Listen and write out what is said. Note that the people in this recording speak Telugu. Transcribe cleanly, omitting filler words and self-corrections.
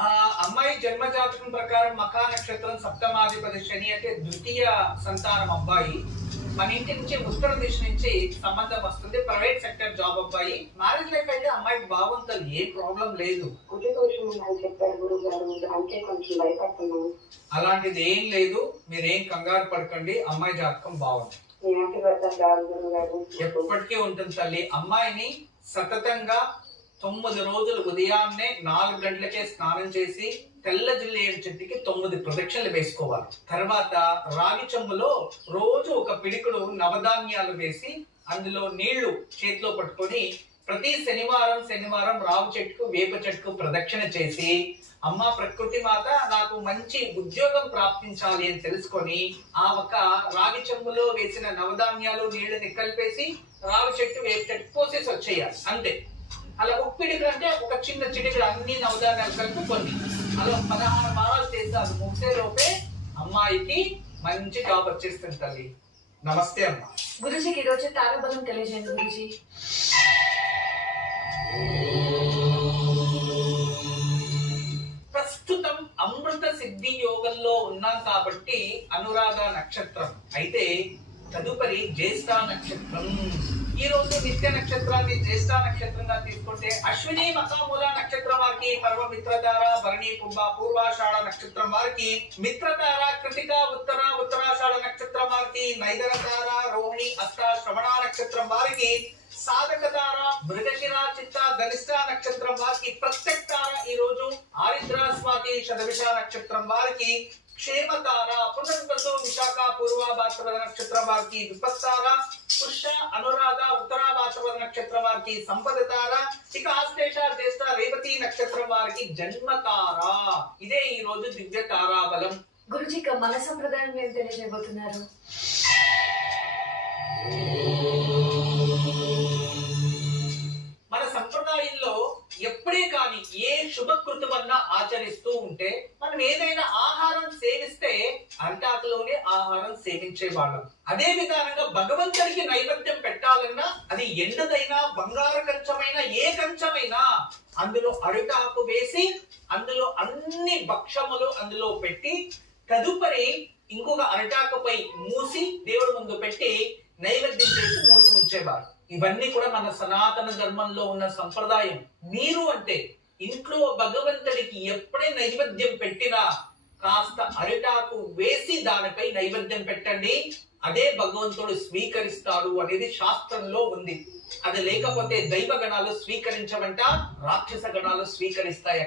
ఆ అమ్మాయి జన్మ జాతకం ప్రకారం మఖా నక్షత్రం సప్తమాధిపతి శని అంటే ద్వితీయ సంతానం అబ్బాయి. మన ఇంటి నుంచి ఉత్తర దిశ నుంచి సంబంధం వస్తుంది. ప్రైవేట్ సెక్టర్ జాబ్ అబ్బాయి. మ్యారేజ్ లైఫ్ అయితే అమ్మాయికి బాగుంటుంది, ఏ ప్రాబ్లం లేదు. అలాంటిది ఏం లేదు, మీరేం కంగారు పడకండి. అమ్మాయి జాతకం బాగుంది, ఎప్పటికీ ఉంటుంది తల్లి. అమ్మాయిని సతతంగా 9 రోజులు ఉదయాన్నే 4 గంటలకే స్నానం చేసి తెల్ల జిల్లేడు చెట్టుకి 9 ప్రదక్షిణలు వేసుకోవాలి. తర్వాత రాగి చెంబులో రోజు ఒక పిడికుడు నవధాన్యాలు వేసి అందులో నీళ్లు చేతిలో పట్టుకొని ప్రతి శనివారం రావి చెట్టుకు వేప చెట్టుకు ప్రదక్షిణ చేసి, అమ్మ ప్రకృతి మాత నాకు మంచి ఉద్యోగం ప్రాప్తించాలి అని తెలుసుకొని ఆ ఒక రాగి చెంబులో వేసిన నవధాన్యాలు నీళ్ళని కలిపేసి రావి చెట్టు వేప చెట్టు పోసేసి వచ్చేయాలి అంతే. అలా ఒప్పిడికి అంటే ఒక చిన్న చిటికలు అన్ని నవధాన్యాలు కలిపి కొన్ని అలా 16 వారాలు చేసి అది ముగిసే లోపే అమ్మాయికి మంచి జాబ్ వచ్చేస్తుంది తల్లి. నమస్తే అమ్మా. గురుజీకి ఈ రోజు తారాబలం తెలియజేయండి గురుజీ. ప్రస్తుతం అమృత సిద్ధి యోగంలో ఉన్నాం కాబట్టి అనురాధ నక్షత్రం అయితే తదుపరి జ్యేష్ఠ నక్షత్రం. ఈ రోజు నిత్య నక్షత్రాన్ని జ్యేష్ఠ నక్షత్రంగా తీసుకుంటే అశ్విని మఖామూల నక్షత్రం వారికి పర్వ మిత్రతార, భరణి కుంభ పూర్వాషాఢ నక్షత్రం వారికి మిత్రతార, కృతిక ఉత్తరాషాఢ నక్షత్రం వారికి నైదరతార, రోహిణి అష్ట శ్రవణ నక్షత్రం వారికి సాధక తార, మృగశిర చిత్త ధనిష్ట నక్షత్రం వారికి ప్రత్యక్ తార, ఈ రోజు ఆరిద్ర స్వాతి శతభిష నక్షత్రం వారికి క్షేమతార, పునర్వసు విశాఖ పూర్వ భాద్రపద నక్షత్రం వారికి విపత్తార, పుష్య అనురాధ ఉత్తరా భాద్రపద నక్షత్రం వారికి సంపద తార, ఇక ఆశ్లేష జ్యేష్ఠ రేవతి నక్షత్రం వారికి జన్మతార. ఇదే ఈ రోజు దివ్య తారాబలం. గురుజీ మన సంప్రదాయం ఏం తెలియజేయబోతున్నారు? మన సంప్రదాయంలో ఎప్పుడే కానీ ఏ శుభకృతమన్నా ఆచరిస్తూ ఉంటే మనం ఏదైనా ఆహారం సేవిస్తే అరిటాకులోనే ఆహారం సేవించేవాళ్ళం. అదే విధానంగా భగవంతుడికి నైవేద్యం పెట్టాలన్నా అది ఎండదైనా బంగారు కంచమైనా ఏ కంచమైనా అందులో అరిటాకు వేసి అందులో అన్ని భక్షములు అందులో పెట్టి తదుపరి ఇంకొక అరిటాకుపై మూసి దేవుడి ముందు పెట్టి నైవేద్యం చేసి మూసి ఉంచేవారు. ఇవన్నీ కూడా మన సనాతన ధర్మంలో ఉన్న సంప్రదాయం. మీరు అంటే ఇంట్లో భగవంతుడికి ఎప్పుడే నైవేద్యం పెట్టినా కాస్త అరిటాకు వేసి దానిపై నైవేద్యం పెట్టండి, అదే భగవంతుడు స్వీకరిస్తాడు అనేది శాస్త్రంలో ఉంది. అది లేకపోతే దైవ గణాలు స్వీకరించవంట, రాక్షస గణాలు స్వీకరిస్తాయి.